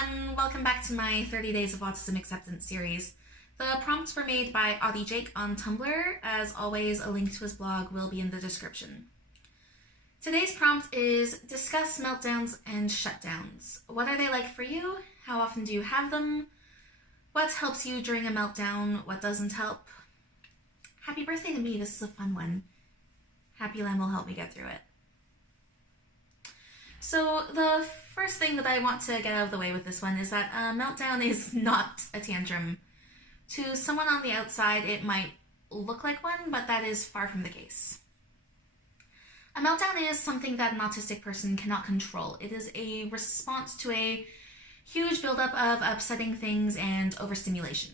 everyone, welcome back to my 30 Days of Autism Acceptance series. The prompts were made by Autie-Jake on Tumblr. As always, a link to his blog will be in the description. Today's prompt is discuss meltdowns and shutdowns. What are they like for you? How often do you have them? What helps you during a meltdown? What doesn't help? Happy birthday to me, this is a fun one. Happy Lamb will help me get through it. So the first thing that I want to get out of the way with this one is that a meltdown is not a tantrum. To someone on the outside, it might look like one, but that is far from the case. A meltdown is something that an autistic person cannot control. It is a response to a huge buildup of upsetting things and overstimulation.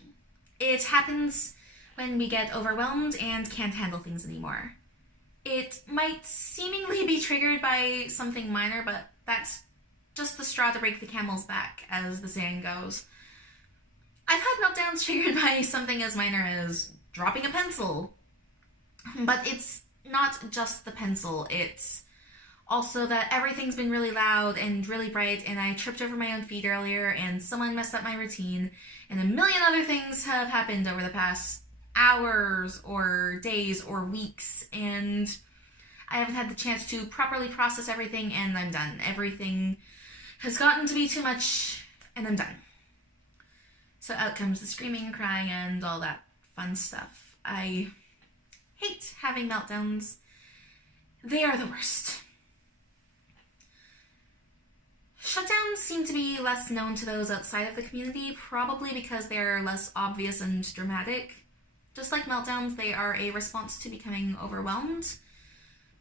It happens when we get overwhelmed and can't handle things anymore. It might seemingly be triggered by something minor, but that's just the straw to break the camel's back, as the saying goes. I've had meltdowns triggered by something as minor as dropping a pencil. But it's not just the pencil, it's also that everything's been really loud and really bright, and I tripped over my own feet earlier, and someone messed up my routine, and a million other things have happened over the past hours or days or weeks, and I haven't had the chance to properly process everything, and I'm done. Everything has gotten to be too much, and I'm done. So out comes the screaming, crying, and all that fun stuff. I hate having meltdowns. They are the worst. Shutdowns seem to be less known to those outside of the community, probably because they're less obvious and dramatic. Just like meltdowns, they are a response to becoming overwhelmed.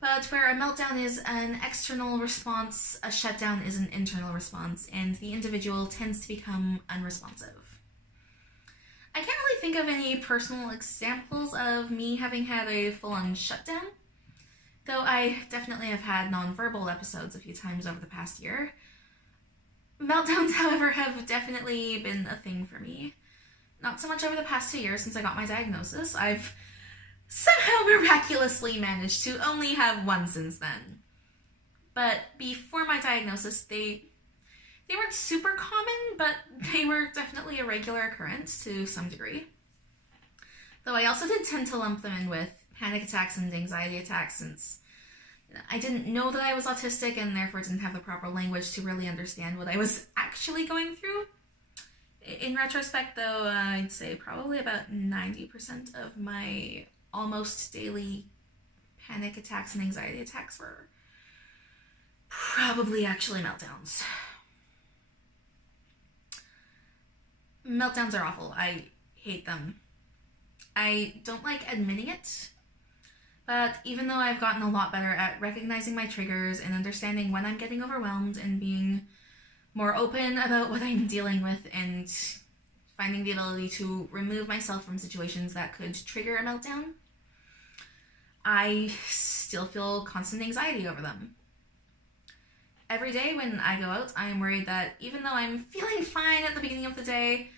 But where a meltdown is an external response, a shutdown is an internal response, and the individual tends to become unresponsive. I can't really think of any personal examples of me having had a full-on shutdown, though I definitely have had non-verbal episodes a few times over the past year. Meltdowns, however, have definitely been a thing for me. Not so much over the past 2 years since I got my diagnosis. I've somehow miraculously managed to only have one since then. But before my diagnosis, they weren't super common, but they were definitely a regular occurrence to some degree. Though I also did tend to lump them in with panic attacks and anxiety attacks, since I didn't know that I was autistic and therefore didn't have the proper language to really understand what I was actually going through. In retrospect, though, I'd say probably about 90% of my almost daily panic attacks and anxiety attacks were probably actually meltdowns. Meltdowns are awful. I hate them. I don't like admitting it, but even though I've gotten a lot better at recognizing my triggers and understanding when I'm getting overwhelmed and being more open about what I'm dealing with and finding the ability to remove myself from situations that could trigger a meltdown, I still feel constant anxiety over them. Every day when I go out, I am worried that even though I'm feeling fine at the beginning of the day,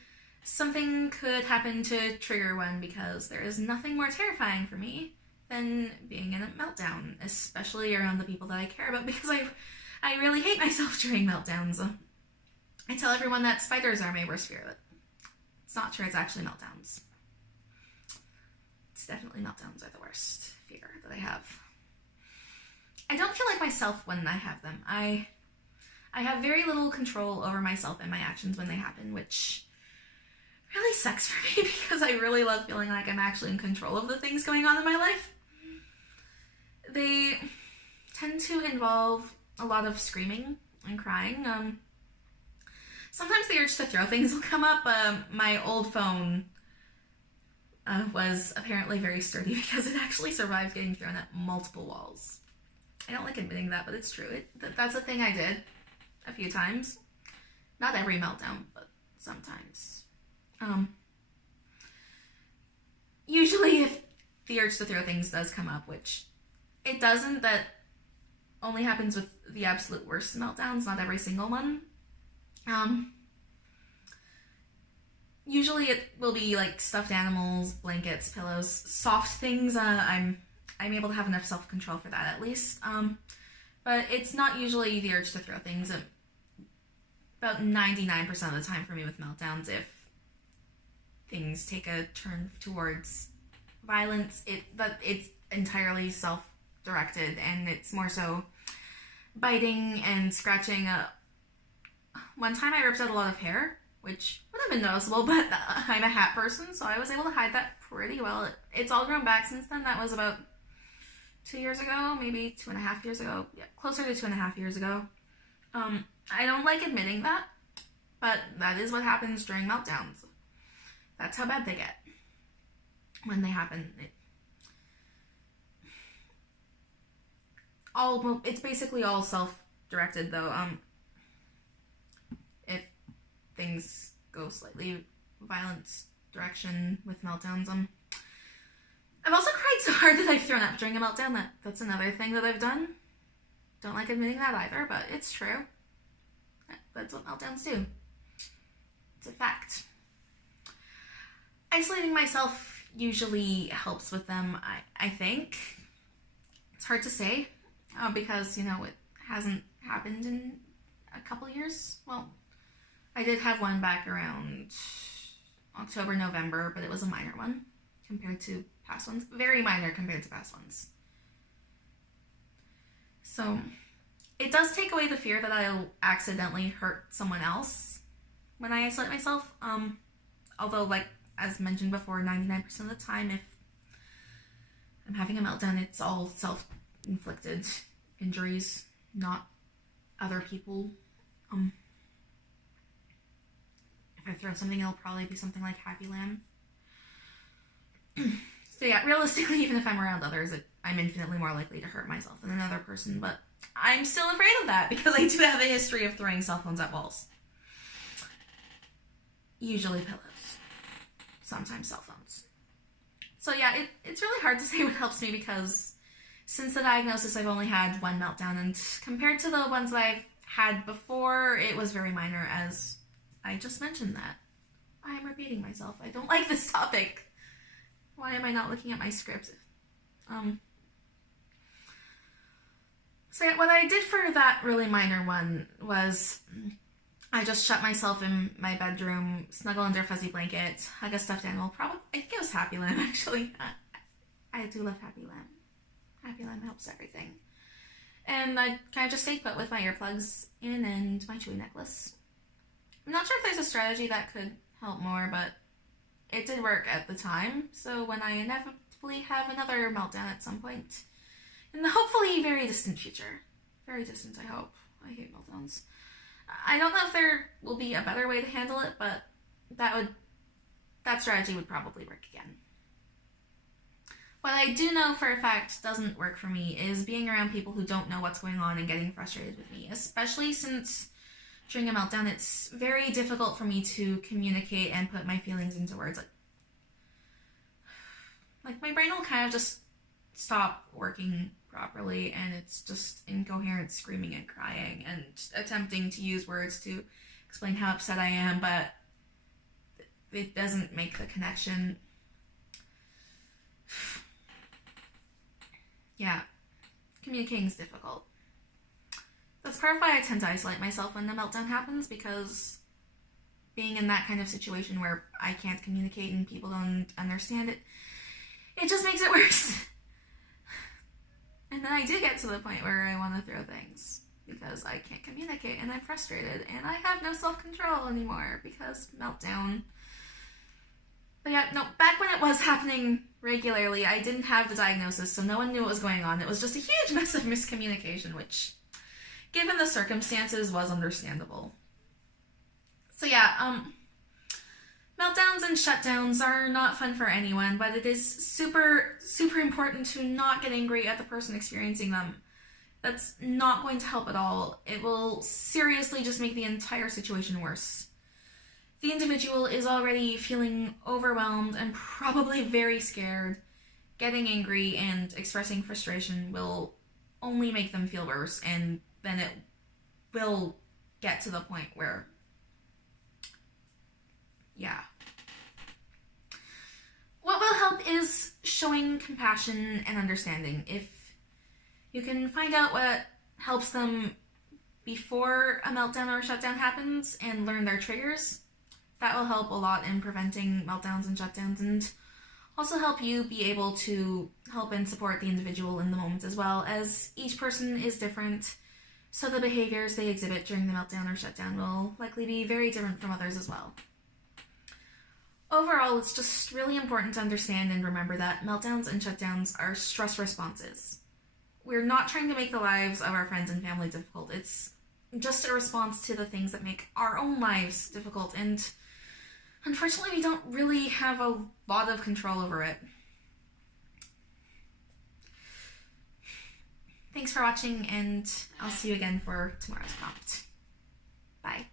something could happen to trigger one, because there is nothing more terrifying for me than being in a meltdown, especially around the people that I care about, because I really hate myself during meltdowns. I tell everyone that spiders are my worst fear, but it's not true, it's actually meltdowns. It's definitely meltdowns are the worst fear that I have. I don't feel like myself when I have them. I have very little control over myself and my actions when they happen, which really sucks for me because I really love feeling like I'm actually in control of the things going on in my life. They tend to involve a lot of screaming and crying. Sometimes the urge to throw things will come up. My old phone was apparently very sturdy because it actually survived getting thrown at multiple walls. I don't like admitting that, but it's true. That's a thing I did a few times. Not every meltdown, but sometimes. Usually if the urge to throw things does come up, which it doesn't, that only happens with the absolute worst meltdowns, not every single one. Usually it will be like stuffed animals, blankets, pillows, soft things. I'm able to have enough self-control for that at least. But it's not usually the urge to throw things. about 99% of the time for me with meltdowns. If things take a turn towards violence, it's entirely self-directed, and it's more so biting and scratching. One time I ripped out a lot of hair, which would have been noticeable, but I'm a hat person, so I was able to hide that pretty well. It's all grown back since then. That was about 2 years ago, maybe 2.5 years ago. Yeah, closer to 2.5 years ago. I don't like admitting that, but that is what happens during meltdowns. That's how bad they get when they happen. It's basically all self-directed, though. If things go slightly violent direction with meltdowns, I've also cried so hard that I've thrown up during a meltdown. That's another thing that I've done. Don't like admitting that either, but it's true. That's what meltdowns do. It's a fact. Isolating myself usually helps with them, I think. It's hard to say, because, it hasn't happened in a couple years. Well, I did have one back around October, November, but it was a minor one compared to past ones. Very minor compared to past ones. So, it does take away the fear that I'll accidentally hurt someone else when I isolate myself. Although, as mentioned before, 99% of the time, if I'm having a meltdown, it's all self-inflicted injuries, not other people. If I throw something, it'll probably be something like Happy Lamb. So yeah, realistically, even if I'm around others, I'm infinitely more likely to hurt myself than another person, but I'm still afraid of that because I do have a history of throwing cell phones at walls. Usually pillows. Sometimes cell phones. So yeah, it's really hard to say what helps me because since the diagnosis, I've only had one meltdown, and compared to the ones that I've had before, it was very minor, as I just mentioned that. I'm repeating myself. I don't like this topic. Why am I not looking at my script? So yeah, what I did for that really minor one was I just shut myself in my bedroom, snuggle under a fuzzy blanket, hug a stuffed animal. I think it was Happy Lamb, actually. I do love Happy Lamb. Happy Lamb helps everything. And I kind of just stayed put with my earplugs in and my chewy necklace. I'm not sure if there's a strategy that could help more, but it did work at the time. So when I inevitably have another meltdown at some point, in the hopefully very distant future, very distant, I hope. I hate meltdowns. I don't know if there will be a better way to handle it, but that strategy would probably work again. What I do know for a fact doesn't work for me is being around people who don't know what's going on and getting frustrated with me, especially since during a meltdown it's very difficult for me to communicate and put my feelings into words. Like my brain will kind of just stop working properly, and it's just incoherent screaming and crying and attempting to use words to explain how upset I am, but it doesn't make the connection. Yeah, communicating is difficult. That's part of why I tend to isolate myself when the meltdown happens, because being in that kind of situation where I can't communicate and people don't understand it, it just makes it worse. And then I do get to the point where I want to throw things because I can't communicate and I'm frustrated and I have no self-control anymore because meltdown. But yeah, no, back when it was happening regularly, I didn't have the diagnosis, so no one knew what was going on. It was just a huge mess of miscommunication, which, given the circumstances, was understandable. So yeah, meltdowns and shutdowns are not fun for anyone, but it is super, super important to not get angry at the person experiencing them. That's not going to help at all. It will seriously just make the entire situation worse. The individual is already feeling overwhelmed and probably very scared. Getting angry and expressing frustration will only make them feel worse, and then it will get to the point where, yeah. What will help is showing compassion and understanding. If you can find out what helps them before a meltdown or a shutdown happens and learn their triggers. That will help a lot in preventing meltdowns and shutdowns, and also help you be able to help and support the individual in the moment as well, as each person is different, so the behaviors they exhibit during the meltdown or shutdown will likely be very different from others as well. Overall, it's just really important to understand and remember that meltdowns and shutdowns are stress responses. We're not trying to make the lives of our friends and family difficult. It's just a response to the things that make our own lives difficult, and unfortunately we don't really have a lot of control over it. Thanks for watching, and I'll see you again for tomorrow's prompt. Bye.